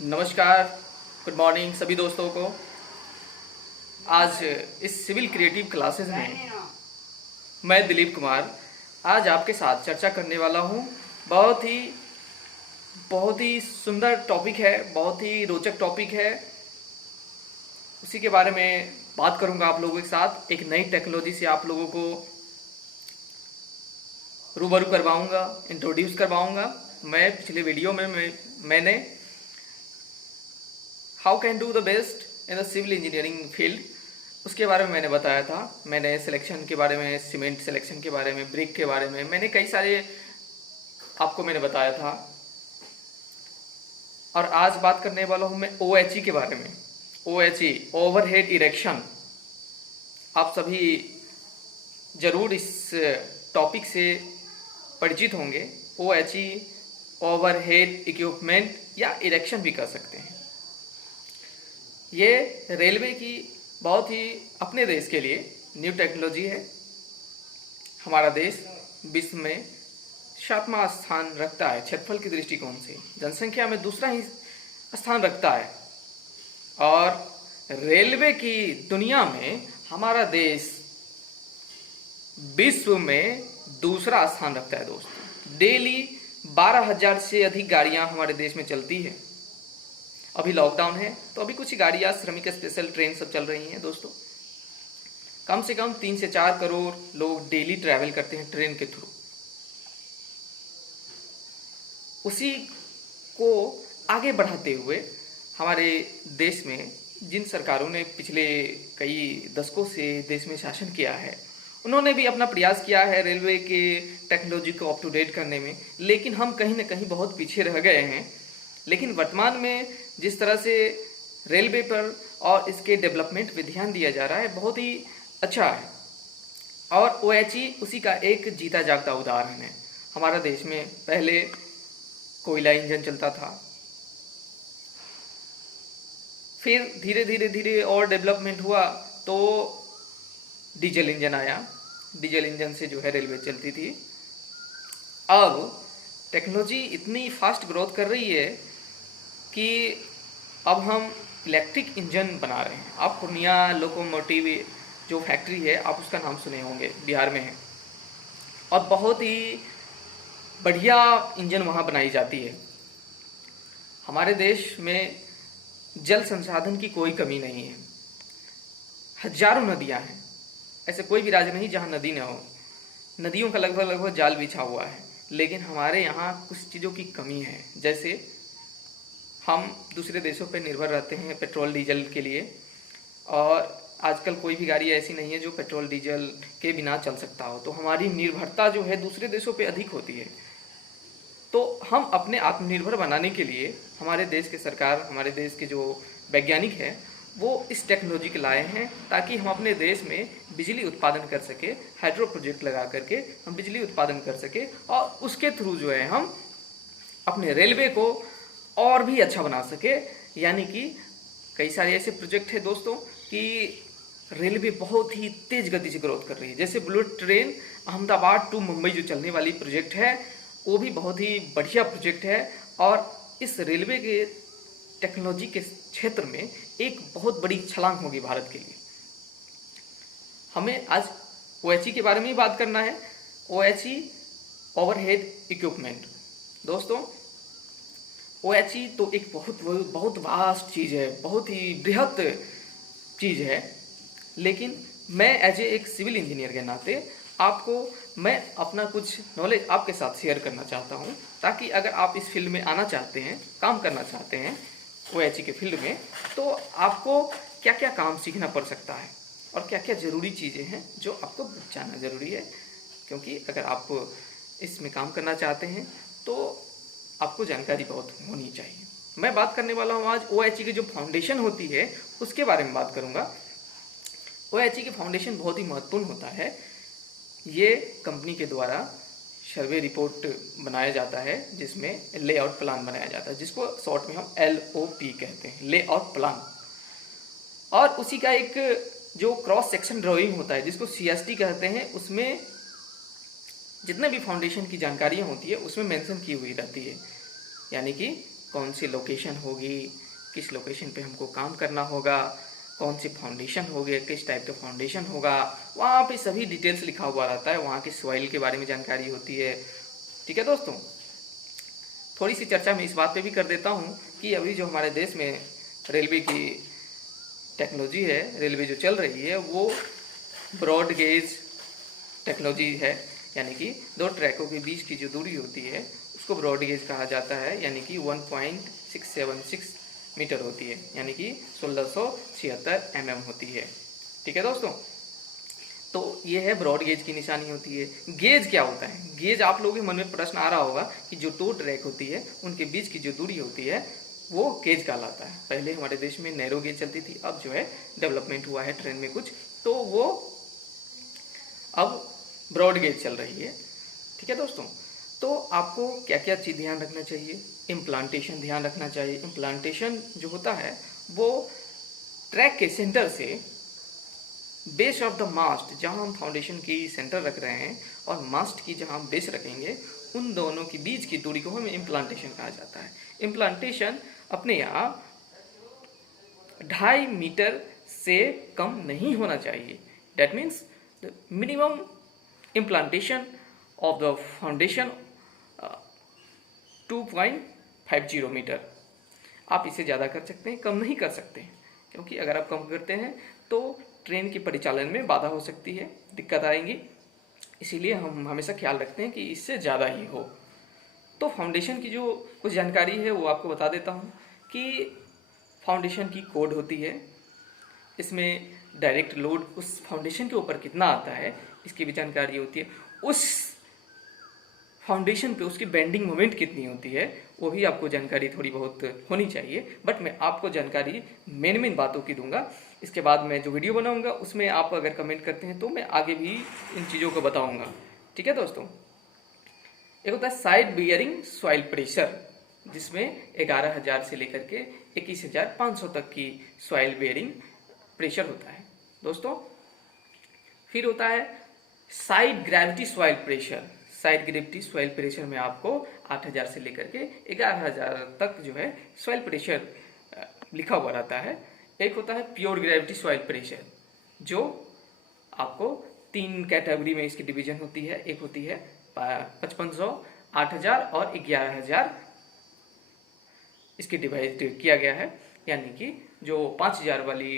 नमस्कार, good morning सभी दोस्तों को। आज इस सिविल क्रिएटिव क्लासेस में मैं दिलीप कुमार आज आपके साथ चर्चा करने वाला हूँ। बहुत ही सुंदर टॉपिक है, बहुत ही रोचक टॉपिक है। उसी के बारे में बात करूँगा आप लोगों के साथ। एक नई टेक्नोलॉजी से आप लोगों को रूबरू करवाऊँगा, इंट्रोड्यूस करवाऊँगा। मैं पिछले वीडियो में मैंने how can do the best in the civil engineering field उसके बारे में मैंने बताया था। मैंने सिलेक्शन के बारे में, सीमेंट सिलेक्शन के बारे में, ब्रिक के बारे में मैंने कई सारे आपको मैंने बताया था। और आज बात करने वाला हूँ मैं OHE के बारे में। OHE overhead erection. आप सभी जरूर इस टॉपिक से परिचित होंगे। OHE ओवरहेड इक्विपमेंट या इरेक्शन भी कर सकते हैं। ये रेलवे की बहुत ही अपने देश के लिए न्यू टेक्नोलॉजी है। हमारा देश विश्व में 7वां स्थान रखता है क्षेत्रफल के दृष्टिकोण से, जनसंख्या में दूसरा ही स्थान रखता है। और रेलवे की दुनिया में हमारा देश विश्व में दूसरा स्थान रखता है दोस्तों। डेली 12,000 से अधिक गाड़ियां हमारे देश में चलती है। अभी लॉकडाउन है तो अभी कुछ गाड़ियां श्रमिक स्पेशल ट्रेन सब चल रही हैं दोस्तों। कम से कम 3 से 4 करोड़ लोग डेली ट्रैवल करते हैं ट्रेन के थ्रू। उसी को आगे बढ़ाते हुए हमारे देश में जिन सरकारों ने पिछले कई दशकों से देश में शासन किया है, उन्होंने भी अपना प्रयास किया है रेलवे के टेक्नोलॉजी को अप टू डेट करने में। लेकिन हम कहीं ना कहीं बहुत पीछे रह गए हैं। लेकिन वर्तमान में जिस तरह से रेलवे पर और इसके डेवलपमेंट पे ध्यान दिया जा रहा है, बहुत ही अच्छा है। और OHE उसी का एक जीता जागता उदाहरण है। हमारा देश में पहले कोयला इंजन चलता था, फिर धीरे धीरे और डेवलपमेंट हुआ तो डीजल इंजन आया। डीजल इंजन से जो है रेलवे चलती थी। अब टेक्नोलॉजी इतनी फास्ट ग्रोथ कर रही है कि अब हम इलेक्ट्रिक इंजन बना रहे हैं। आप पूर्णिया लोकोमोटिव जो फैक्ट्री है, आप उसका नाम सुने होंगे, बिहार में है। और बहुत ही बढ़िया इंजन वहाँ बनाई जाती है। हमारे देश में जल संसाधन की कोई कमी नहीं है। हजारों नदियाँ हैं, ऐसे कोई भी राज्य नहीं जहाँ नदी न हो। नदियों का लगभग जाल बिछा हुआ है। लेकिन हमारे यहाँ कुछ चीज़ों की कमी है। जैसे हम दूसरे देशों पर निर्भर रहते हैं पेट्रोल डीजल के लिए, और आजकल कोई भी गाड़ी ऐसी नहीं है जो पेट्रोल डीजल के बिना चल सकता हो। तो हमारी निर्भरता जो है दूसरे देशों पे अधिक होती है। तो हम अपने आत्मनिर्भर बनाने के लिए हमारे देश के सरकार, हमारे देश के जो वैज्ञानिक हैं, वो इस टेक्नोलॉजी के लाए हैं ताकि हम अपने देश में बिजली उत्पादन कर सके। हाइड्रो प्रोजेक्ट लगा करके हम बिजली उत्पादन कर सके और उसके थ्रू जो है हम अपने रेलवे को और भी अच्छा बना सके। यानी कि कई सारे ऐसे प्रोजेक्ट है दोस्तों कि रेलवे बहुत ही तेज गति से ग्रोथ कर रही है। जैसे bullet train Ahmedabad to Mumbai जो चलने वाली प्रोजेक्ट है, वो भी बहुत ही बढ़िया प्रोजेक्ट है। और इस रेलवे के टेक्नोलॉजी के क्षेत्र में एक बहुत बड़ी छलांग होगी भारत के लिए। हमें आज OHE के बारे में ही बात करना है। OHE overhead equipment. दोस्तों, OHE तो एक बहुत वास्ट चीज़ है, बहुत ही बृहत चीज़ है। लेकिन मैं एज एक सिविल इंजीनियर के नाते मैं अपना कुछ नॉलेज आपके साथ शेयर करना चाहता हूँ, ताकि अगर आप इस फील्ड में आना चाहते हैं, काम करना चाहते हैं OHE के फील्ड में, तो आपको क्या क्या काम सीखना पड़ सकता है और क्या क्या ज़रूरी चीज़ें हैं जो आपको जानना ज़रूरी है। क्योंकि अगर आप इसमें काम करना चाहते हैं तो आपको जानकारी बहुत होनी चाहिए। मैं बात करने वाला हूँ आज OHE की जो फाउंडेशन होती है उसके बारे में बात करूँगा। OHE की फाउंडेशन बहुत ही महत्वपूर्ण होता है। ये कंपनी के द्वारा सर्वे रिपोर्ट बनाया जाता है, जिसमें लेआउट प्लान बनाया जाता है, जिसको शॉर्ट में हम LOP कहते हैं, लेआउट प्लान। और उसी का एक जो क्रॉस सेक्शन ड्राइंग होता है जिसको CST कहते हैं, उसमें जितने भी फाउंडेशन की जानकारियाँ होती है उसमें मेंशन की हुई रहती है। यानी कि कौन सी लोकेशन होगी, किस लोकेशन पे हमको काम करना होगा, कौन सी फाउंडेशन होगी, किस टाइप का फाउंडेशन होगा, वहाँ पे सभी डिटेल्स लिखा हुआ रहता है। वहाँ की सॉइल के बारे में जानकारी होती है। ठीक है दोस्तों, थोड़ी सी चर्चा मैं इस बात पे भी कर देता हूँ कि अभी जो हमारे देश में रेलवे की टेक्नोलॉजी है, रेलवे जो चल रही है, वो ब्रॉड गेज टेक्नोलॉजी है। यानी कि दो ट्रैकों के बीच की जो दूरी होती है उसको ब्रॉड गेज कहा जाता है, यानी कि 1.676 मीटर होती है, यानी कि 1676 mm होती है। ठीक है दोस्तों, तो ये है ब्रॉड गेज की निशानी होती है। गेज क्या होता है? गेज, आप लोगों के मन में प्रश्न आ रहा होगा कि जो दो ट्रैक होती है उनके बीच की जो दूरी होती है वो गेज कहलाता है। पहले हमारे देश में नैरो गेज चलती थी, अब जो है डेवलपमेंट हुआ है ट्रेन में कुछ, तो वो अब ब्रॉड गेज चल रही है। ठीक है दोस्तों, तो आपको क्या क्या चीज़ ध्यान रखना चाहिए? इम्प्लांटेशन ध्यान रखना चाहिए। इम्प्लांटेशन जो होता है वो ट्रैक के सेंटर से बेस ऑफ द मास्ट, जहां हम फाउंडेशन की सेंटर रख रहे हैं और मास्ट की जहां हम बेस रखेंगे, उन दोनों के बीच की दूरी को हमें इम्प्लांटेशन कहा जाता है। इम्प्लांटेशन अपने यहाँ 2.5 मीटर से कम नहीं होना चाहिए। That means the minimum implantation of the foundation 2.50 metre. आप इसे ज़्यादा कर सकते हैं, कम नहीं कर सकते, क्योंकि अगर आप कम करते हैं तो ट्रेन के परिचालन में बाधा हो सकती है, दिक्कत आएंगी। इसीलिए हम हमेशा ख्याल रखते हैं कि इससे ज़्यादा ही हो। तो फाउंडेशन की जो कुछ जानकारी है वो आपको बता देता हूँ कि फाउंडेशन की कोड होती है, इसमें डायरेक्ट लोड उस फाउंडेशन के ऊपर कितना आता है इसकी भी जानकारी होती है, उस फाउंडेशन पे उसकी बेंडिंग मोमेंट कितनी होती है वो भी आपको जानकारी थोड़ी बहुत होनी चाहिए। बट मैं आपको जानकारी मेन बातों की दूंगा। इसके बाद मैं जो वीडियो बनाऊंगा उसमें आप अगर कमेंट करते हैं तो मैं आगे भी इन चीज़ों को बताऊंगा। ठीक है दोस्तों, एक होता है साइड बियरिंग सॉइल प्रेशर, जिसमें 11,000 से लेकर के 21,500 तक की सॉइल बियरिंग प्रेशर होता है दोस्तों। फिर होता है side gravity soil pressure. Side gravity soil pressure में आपको 8,000 से लेकर के 11,000 तक जो है सॉइल प्रेशर लिखा हुआ रहता है। एक होता है प्योर ग्रेविटी सॉइल प्रेशर, जो आपको 3 कैटेगरी में इसकी डिवीजन होती है। एक होती है 5500, 8,000 और 11,000, इसकी डिवाइड किया गया है। यानी कि जो 5,000 वाली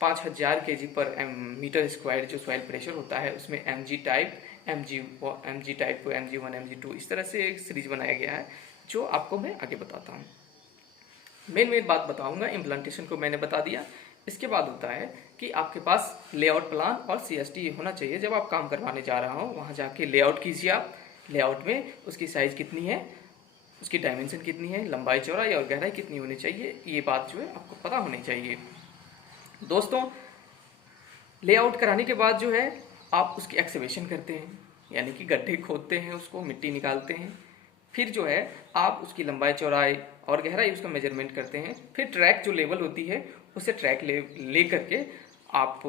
5,000 kg पर मीटर स्क्वायर जो सॉइल प्रेशर होता है उसमें MG type, MG type, MG1, MG2 इस तरह से एक सीरीज बनाया गया है, जो आपको मैं आगे बताता हूँ। मेन बात बताऊंगा, इम्प्लांटेशन को मैंने बता दिया। इसके बाद होता है कि आपके पास लेआउट प्लान और CST होना चाहिए। जब आप काम करवाने जा रहा हो वहाँ जाके लेआउट कीजिए आप। लेआउट में उसकी साइज कितनी है, उसकी डायमेंशन कितनी है, लंबाई चौड़ाई और गहराई कितनी होनी चाहिए, ये बात जो है आपको पता होनी चाहिए। दोस्तों, लेआउट कराने के बाद जो है आप उसकी एक्सकेवेशन करते हैं, यानी कि गड्ढे खोदते हैं, उसको मिट्टी निकालते हैं। फिर जो है आप उसकी लंबाई चौड़ाई और गहराई उसका मेजरमेंट करते हैं। फिर ट्रैक जो लेवल होती है उसे ट्रैक ले करके आप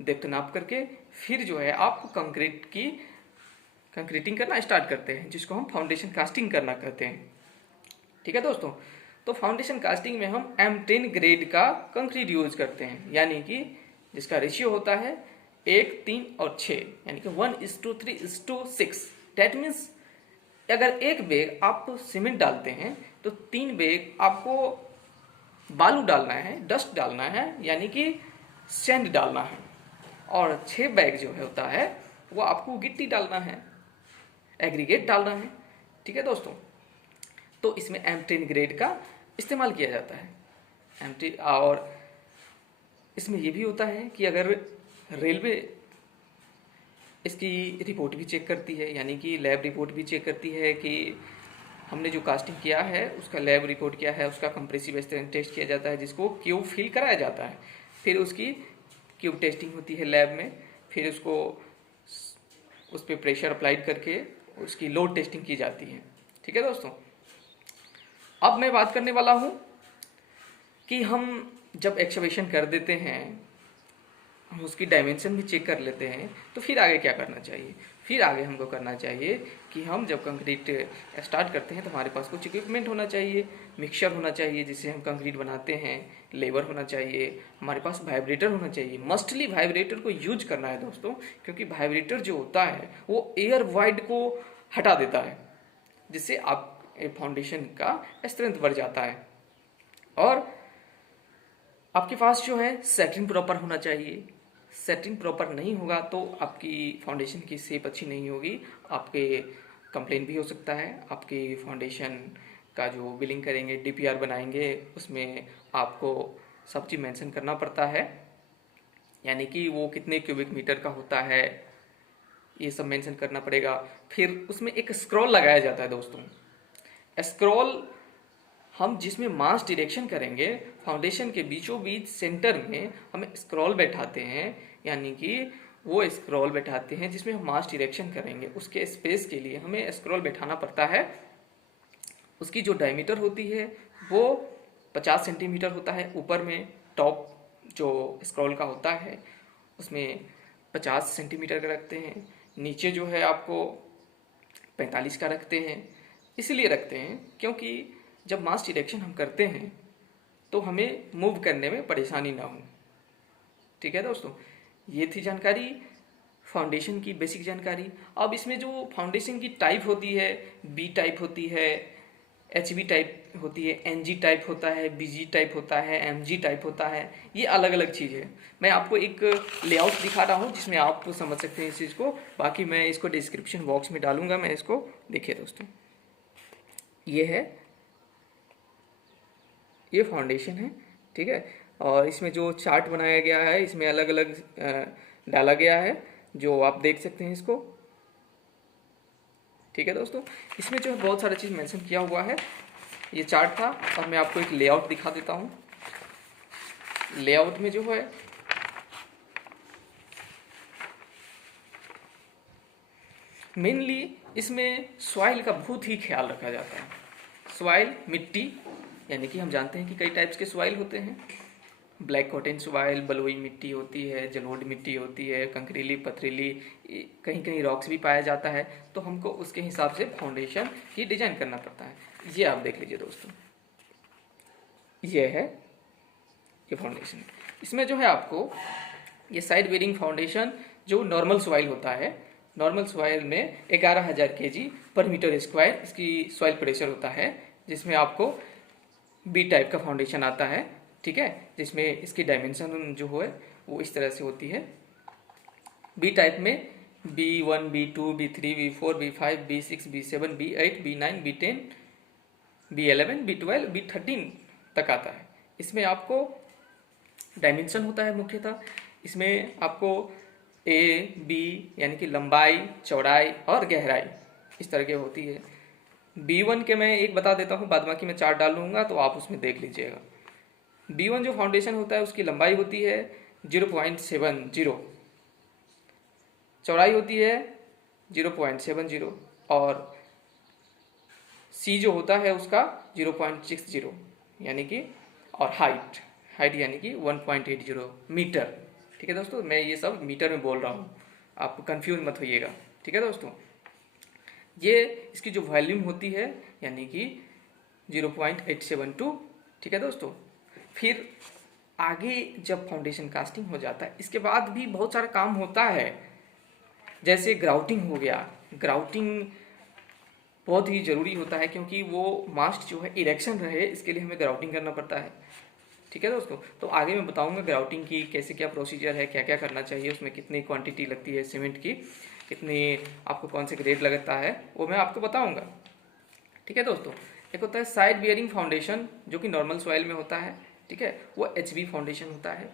डेप्थ नाप करके फिर जो है आप कंक्रीटिंग करना स्टार्ट करते हैं, जिसको हम फाउंडेशन कास्टिंग करना कहते हैं। ठीक है दोस्तों, तो फाउंडेशन कास्टिंग में हम M10 ग्रेड का कंक्रीट यूज करते हैं, यानी कि जिसका रेशियो होता है 1, 3 और 6, यानी कि 1:3:6। डेट मीन्स अगर एक बैग आप सीमेंट डालते हैं तो 3 बैग आपको बालू डालना है, डस्ट डालना है, यानी कि सैंड डालना है, और 6 बैग जो होता है वो आपको गिट्टी डालना है, एग्रीगेट डालना है। ठीक है दोस्तों, तो इसमें M10 ग्रेड का इस्तेमाल किया जाता है। M10, और इसमें ये भी होता है कि अगर रेलवे इसकी रिपोर्ट भी चेक करती है, यानी कि लैब रिपोर्ट भी चेक करती है कि हमने जो कास्टिंग किया है उसका लैब रिपोर्ट क्या है, उसका कंप्रेसिव टेस्ट किया जाता है, जिसको क्यूब फिल कराया जाता है। फिर उसकी क्यूब टेस्टिंग होती है लैब में, फिर उसको उस पर प्रेशर अप्लाइड करके उसकी लोड टेस्टिंग की जाती है। ठीक है दोस्तों, अब मैं बात करने वाला हूँ कि हम जब एक्सकेवेशन कर देते हैं, हम उसकी डायमेंशन भी चेक कर लेते हैं, तो फिर आगे क्या करना चाहिए। फिर आगे हमको करना चाहिए कि हम जब कंक्रीट स्टार्ट करते हैं तो हमारे पास कुछ इक्विपमेंट होना चाहिए, मिक्सचर होना चाहिए जिससे हम कंक्रीट बनाते हैं, लेबर होना चाहिए, हमारे पास वाइब्रेटर होना चाहिए। मस्टली वाइब्रेटर को यूज करना है दोस्तों, क्योंकि वाइब्रेटर जो होता है वो एयर वाइड को हटा देता है, जिससे आप फाउंडेशन का स्ट्रेंथ बढ़ जाता है। और आपके पास जो है सेटरिंग प्रॉपर होना चाहिए। सेटिंग प्रॉपर नहीं होगा तो आपकी फाउंडेशन की शेप अच्छी नहीं होगी, आपके कंप्लेन भी हो सकता है। आपकी फाउंडेशन का जो बिलिंग करेंगे, डीपीआर बनाएंगे, उसमें आपको सब चीज़ मेंशन करना पड़ता है, यानी कि वो कितने क्यूबिक मीटर का होता है ये सब मेंशन करना पड़ेगा। फिर उसमें एक स्क्रॉल लगाया जाता है दोस्तों। स्क्रॉल हम जिसमें मास डायरेक्शन करेंगे, फाउंडेशन के बीचों बीच सेंटर में हम स्क्रॉल बैठाते हैं, यानी कि वो स्क्रॉल बैठाते हैं जिसमें हम मास डायरेक्शन करेंगे। उसके स्पेस के लिए हमें स्क्रॉल बैठाना पड़ता है। उसकी जो डायमीटर होती है वो 50 सेंटीमीटर होता है। ऊपर में टॉप जो स्क्रॉल का होता है उसमें 50 सेंटीमीटर का रखते हैं, नीचे जो है आपको 45 का रखते हैं। इसलिए रखते हैं क्योंकि जब मास डायरेक्शन हम करते हैं तो हमें मूव करने में परेशानी ना हो। ठीक है दोस्तों, ये थी जानकारी फाउंडेशन की, बेसिक जानकारी। अब इसमें जो फाउंडेशन की टाइप होती है, बी टाइप होती है, HB टाइप होती है, NG टाइप होता है, BG टाइप होता है, MG टाइप होता है, ये अलग अलग चीज़ है। मैं आपको एक लेआउट दिखा रहा हूँ जिसमें आप समझ सकते हैं इस चीज़ को। बाकी मैं इसको डिस्क्रिप्शन बॉक्स में डालूंगा, मैं इसको देखिए दोस्तों। ये है, ये फाउंडेशन है, ठीक है। और इसमें जो चार्ट बनाया गया है इसमें अलग अलग डाला गया है, जो आप देख सकते हैं इसको। ठीक है दोस्तों, इसमें जो है बहुत सारा चीज़ मेंशन किया हुआ है। ये चार्ट था और मैं आपको एक लेआउट दिखा देता हूँ। लेआउट में जो है मेनली इसमें सॉइल का बहुत ही ख्याल रखा जाता है। सॉइल, मिट्टी, यानी कि हम जानते हैं कि कई टाइप्स के सॉइल होते हैं। ब्लैक कॉटन सॉइल, बलुई मिट्टी होती है, जलोढ़ मिट्टी होती है, कंकरीली, पथरीली, कहीं कहीं रॉक्स भी पाया जाता है। तो हमको उसके हिसाब से फाउंडेशन की डिजाइन करना पड़ता है। ये आप देख लीजिए दोस्तों, ये है ये फाउंडेशन। इसमें जो है आपको ये साइड बेरिंग फाउंडेशन जो नॉर्मल सॉइल होता है, नॉर्मल सॉइल में 11,000 kg पर मीटर स्क्वायर इसकी सॉइल प्रेशर होता है, जिसमें आपको बी टाइप का फाउंडेशन आता है। ठीक है, जिसमें इसकी डायमेंशन जो है वो इस तरह से होती है। बी टाइप में B1, B2, B3, B4, B5, B6, B7, B8, B9, B10, B11, B12, B13 तक आता है। इसमें आपको डायमेंशन होता है मुख्यतः। इसमें आपको A, B यानी कि लंबाई, चौड़ाई और गहराई इस तरह की होती है। B1 के मैं एक बता देता हूँ, बाद बाकी मैं चार्ट डाल लूँगा तो आप उसमें देख लीजिएगा। B1 जो फाउंडेशन होता है उसकी लंबाई होती है 0.70, चौड़ाई होती है 0.70 और C जो होता है उसका 0.60 यानी कि, और हाइट यानी कि 1.80 मीटर। ठीक है दोस्तों, मैं ये सब मीटर में बोल रहा हूँ, आप कंफ्यूज मत होइएगा। ठीक है दोस्तों, ये इसकी जो वॉल्यूम होती है यानी कि 0.872। ठीक है दोस्तों, फिर आगे जब फाउंडेशन कास्टिंग हो जाता है इसके बाद भी बहुत सारा काम होता है, जैसे ग्राउटिंग हो गया। ग्राउटिंग बहुत ही ज़रूरी होता है क्योंकि वो मास्ट जो है इरेक्शन रहे, इसके लिए हमें ग्राउटिंग करना पड़ता है। ठीक है दोस्तों, तो आगे मैं बताऊंगा ग्राउटिंग की कैसे क्या प्रोसीजर है, क्या क्या करना चाहिए, उसमें कितनी क्वांटिटी लगती है सीमेंट की, कितनी आपको कौन से ग्रेड लगता है, वो मैं आपको बताऊंगा। ठीक है दोस्तों, एक होता है साइड बियरिंग फाउंडेशन जो कि नॉर्मल सॉइल में होता है। ठीक है, वो HB फाउंडेशन होता है।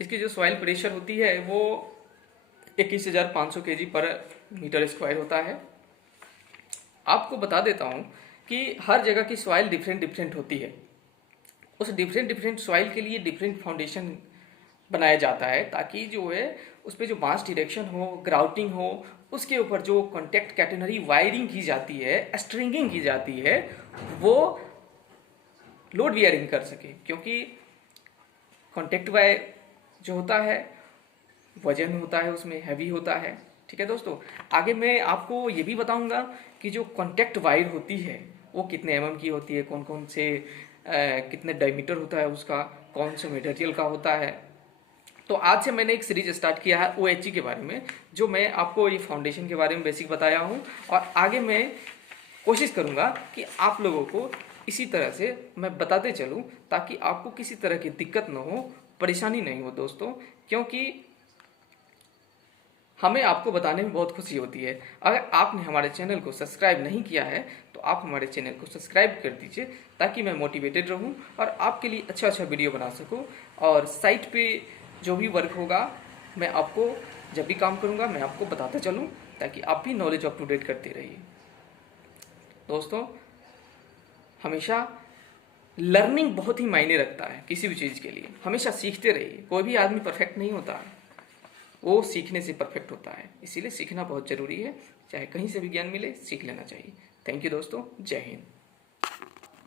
इसकी जो सॉइल प्रेशर होती है वो 21,500 kg पर मीटर स्क्वायर होता है। आपको बता देता हूँ कि हर जगह की सॉइल डिफरेंट होती है। उस डिफरेंट सॉइल के लिए डिफरेंट फाउंडेशन बनाया जाता है, ताकि जो है उस पर जो मास डायरेक्शन हो, ग्राउटिंग हो, उसके ऊपर जो कॉन्टैक्ट कैटेनरी वायरिंग की जाती है, स्ट्रिंगिंग की जाती है, वो लोड बियरिंग कर सके। क्योंकि कॉन्टैक्ट वायर जो होता है वजन होता है उसमें, हैवी होता है। ठीक है दोस्तों, आगे मैं आपको ये भी बताऊंगा कि जो कॉन्टैक्ट वायर होती है वो कितने mm की होती है, कौन कौन से कितने डायमीटर होता है उसका, कौन से मटेरियल का होता है। तो आज से मैंने एक सीरीज स्टार्ट किया है OHE के बारे में, जो मैं आपको ये फाउंडेशन के बारे में बेसिक बताया हूँ, और आगे मैं कोशिश करूँगा कि आप लोगों को इसी तरह से मैं बताते चलूँ ताकि आपको किसी तरह की दिक्कत ना हो, परेशानी नहीं हो दोस्तों, क्योंकि हमें आपको बताने में बहुत खुशी होती है। अगर आपने हमारे चैनल को सब्सक्राइब नहीं किया है तो आप हमारे चैनल को सब्सक्राइब कर दीजिए ताकि मैं मोटिवेटेड रहूं और आपके लिए अच्छा अच्छा वीडियो बना सकूं। और साइट पे जो भी वर्क होगा मैं आपको, जब भी काम करूंगा मैं आपको बताते चलूं ताकि आप भी नॉलेज अप टू डेट करते रहिए। दोस्तों, हमेशा लर्निंग बहुत ही मायने रखता है किसी भी चीज़ के लिए। हमेशा सीखते रहिए, कोई भी आदमी परफेक्ट नहीं होता है, वो सीखने से परफेक्ट होता है। इसीलिए सीखना बहुत ज़रूरी है, चाहे कहीं से भी ज्ञान मिले सीख लेना चाहिए। थैंक यू दोस्तों, जय हिंद।